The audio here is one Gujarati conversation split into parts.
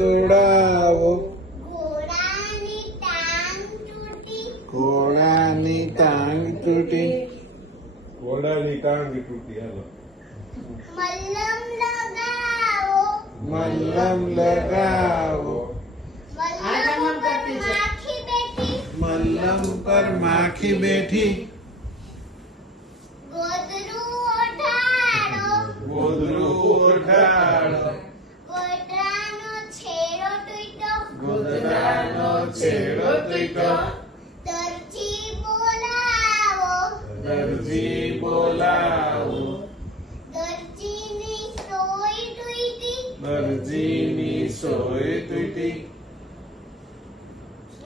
દોડાવો, ઘોડાની ટાંગ તૂટી, ઘોડાની ટાંગ તૂટી, ઘોડાની ટાંગ તૂટી. હાલો. મલ્લમ લગાવો, મલ્લમ લગાવો, મલ્લમ પર માખી બેઠી, મલ્લમ પર માખી બેઠી, ગોદરું ઓઢાડો, ગોદરું ઓઢાડો, ગોદરાનો છેડો તૂટ્યો, ગોદરાનો છેડો તૂટ્યો, દરજી બોલાવો, દરજી બોલાવો, દરજીની સોય તૂટી, દરજીની સોય તૂટી,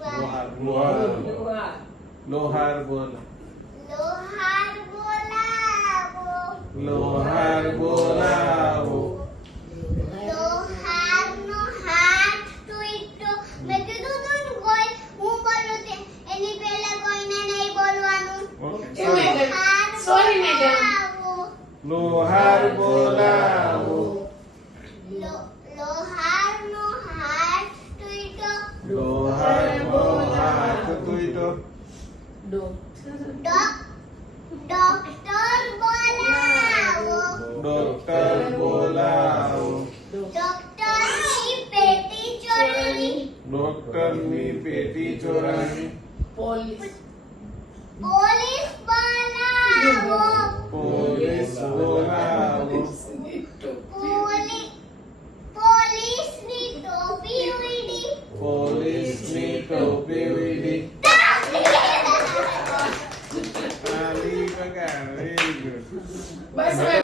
લોહાર લોહાર બોલો, લોહાર બોલાવો, લોહાર બોલાવો, લોહારનો હાથ તૂટ્યો. મેં કીધું તું ને કોઈ હું બોલું તે એની પહેલા કોઈને નહીં બોલવાનું. Sorry, madam. લોહાર બોલાવો, લોહારનો હાથ તૂટ્યો. લોહારનો હાથ તૂટ્યો, ડોક્ટર બોલાવો, ડોક્ટર બોલાવો, ડોક્ટરની પેટી ચોરાણી, ડોક્ટરની પેટી ચોરાણી, Police.